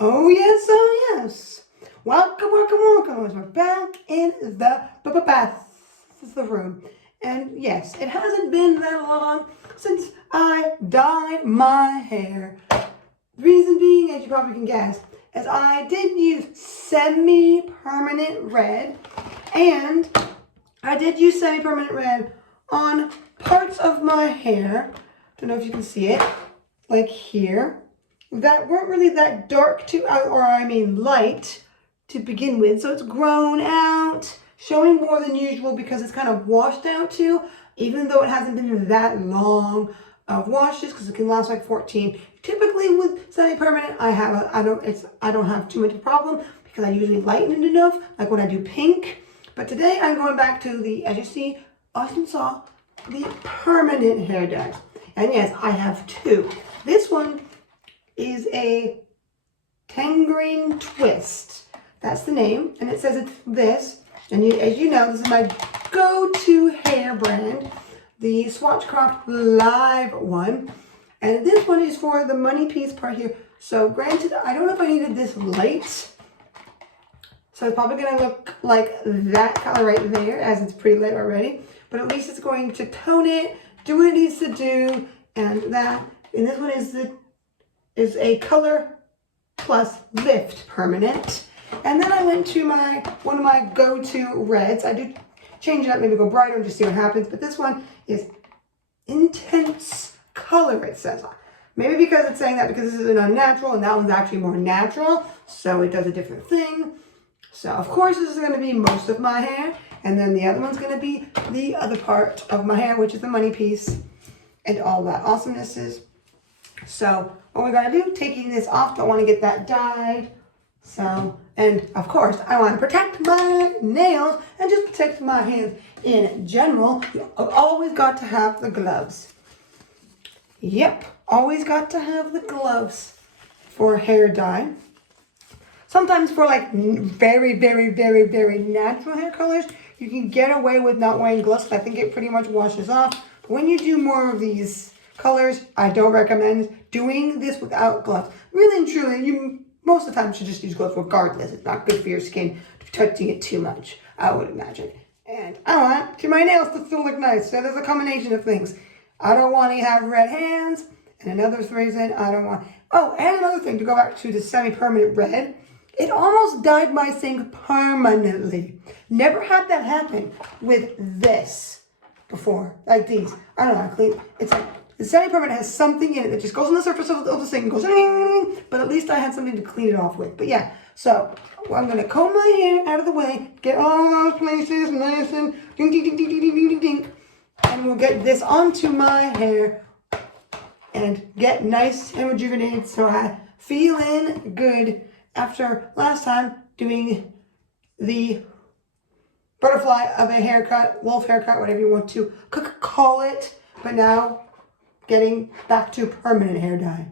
Oh yes, oh yes. Welcome, welcome, welcome. We're back in the bathroom. And yes, it hasn't been that long since I dyed my hair. Reason being, as you probably can guess, is I did use semi-permanent red, and I did use semi-permanent red on parts of my hair. Don't know if you can see it, like here, that weren't really that dark to, or I mean light to begin with. So it's grown out, showing more than usual because it's kind of washed out too, even though it hasn't been that long of washes, because it can last like 14. Typically with semi-permanent, I don't have too much of a problem because I usually lighten it enough, like when I do pink. But today I'm going back to the, as you see, Austin saw, the permanent hair dye. And yes, I have two. This one is a Tangerine Twist. That's the name, and it says it's this. And as you know, this is my go-to hair brand, the Swatchcraft Live one. And this one is for the money piece part here. So granted, I don't know if I needed this light. So it's probably gonna look like that color right there, as it's pretty lit already. But at least it's going to tone it, do what it needs to do, and that. And this one is a Color Plus Lift Permanent. And then I went to one of my go-to reds. I do change it up, maybe go brighter and just see what happens. But this one is Intense Color, it says. Maybe because it's saying that because this is an unnatural and that one's actually more natural. So it does a different thing. So of course this is going to be most of my hair. And then the other one's going to be the other part of my hair, which is the money piece and all that awesomenesses. So what we're going to do, taking this off, don't want to get that dyed. So, and of course, I want to protect my nails and just protect my hands in general. I've always got to have the gloves. Yep, always got to have the gloves for hair dye. Sometimes for like very, very, very, very natural hair colors, you can get away with not wearing gloves. I think it pretty much washes off. But when you do more of these colors, I don't recommend doing this without gloves. Really and truly, you most of the time should just use gloves regardless. It's not good for your skin to be touching it too much, I would imagine. And I want my nails to still look nice. So there's a combination of things. I don't want to have red hands. And another reason I don't want... Oh, and another thing, to go back to the semi-permanent red. It almost dyed my sink permanently. Never had that happen with this before. Like these. I don't know how to clean. It's like... The semi-permanent has something in it that just goes on the surface of the sink and goes, but at least I had something to clean it off with. But yeah, so I'm going to comb my hair out of the way, get all those places nice and ding, ding, ding, ding, ding, ding, ding, ding, and we'll get this onto my hair and get nice and rejuvenated so I feeling good after last time doing the butterfly of a haircut, wolf haircut, whatever you want to call it, but now getting back to permanent hair dye.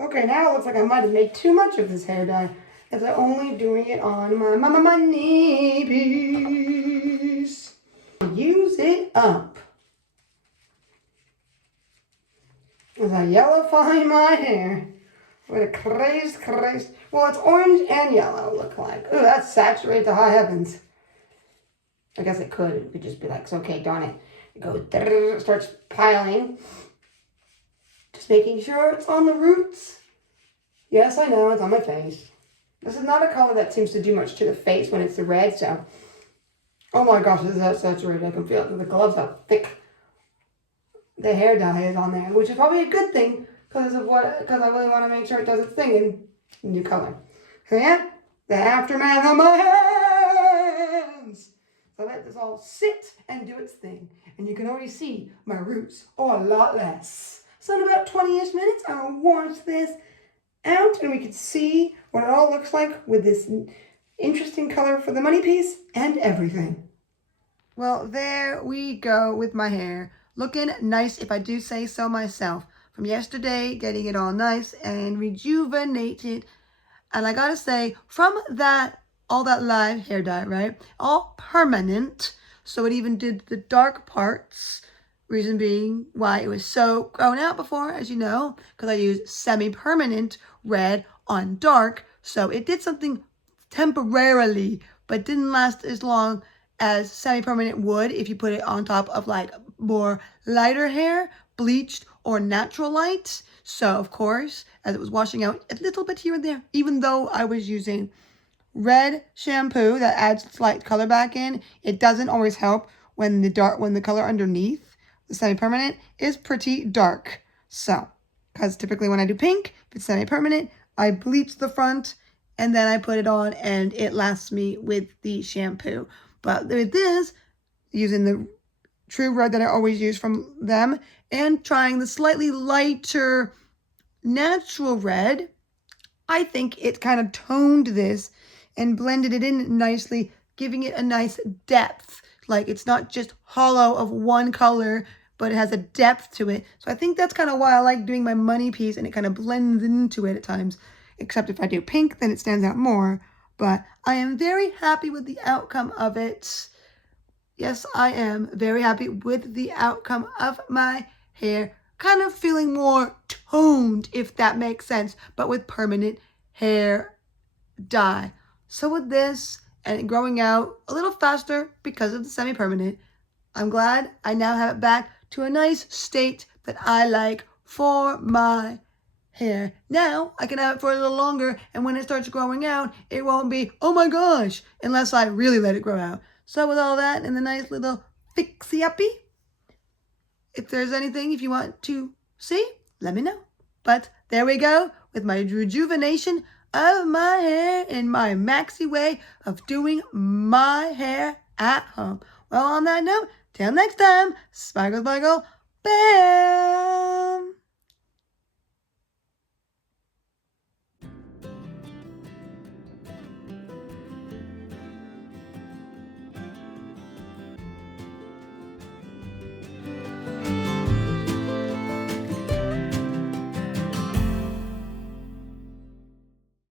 Okay, now it looks like I might have made too much of this hair dye, as I'm only doing it on my knee piece. Use it up. As I yellowify my hair with a crazed, well, it's orange and yellow, look like. Ooh, that's saturated to high heavens. I guess it could. It could just be like, it's okay, darn it. It goes, starts piling. Just making sure it's on the roots. Yes, I know, it's on my face. This is not a color that seems to do much to the face when it's the red, so. Oh my gosh, this is that saturated. I can feel it through the gloves, how thick the hair dye is on there, which is probably a good thing because I really want to make sure it does its thing in new color. So yeah, the aftermath of my hands. So let this all sit and do its thing. And you can already see my roots are a lot less. So in about 20-ish minutes, I'll wash this out and we can see what it all looks like with this interesting color for the money piece and everything. Well, there we go with my hair. Looking nice, if I do say so myself. From yesterday, getting it all nice and rejuvenated. And I gotta say, from that, all that live hair dye, right? All permanent. So it even did the dark parts. Reason being why it was so grown out before, as you know, because I used semi-permanent red on dark. So it did something temporarily, but didn't last as long as semi-permanent would if you put it on top of like more lighter hair, bleached or natural light. So of course, as it was washing out a little bit here and there, even though I was using red shampoo that adds slight color back in, it doesn't always help when the color underneath the semi-permanent is pretty dark. So, because typically when I do pink, if it's semi-permanent, I bleach the front and then I put it on and it lasts me with the shampoo. But with this, using the true red that I always use from them and trying the slightly lighter natural red, I think it kind of toned this and blended it in nicely, giving it a nice depth. Like it's not just hollow of one color, but it has a depth to it. So I think that's kind of why I like doing my money piece, and it kind of blends into it at times. Except if I do pink, then it stands out more. But I am very happy with the outcome of it. Yes, I am very happy with the outcome of my hair. Kind of feeling more toned, if that makes sense, but with permanent hair dye. So with this and growing out a little faster because of the semi-permanent, I'm glad I now have it back to a nice state that I like for my hair. Now I can have it for a little longer, and when it starts growing out, it won't be, oh my gosh, unless I really let it grow out. So with all that and the nice little fixie-uppy, if there's anything, if you want to see, let me know. But there we go with my rejuvenation of my hair and my maxi way of doing my hair at home. Well, on that note, till next time, sparkle, sparkle, bam!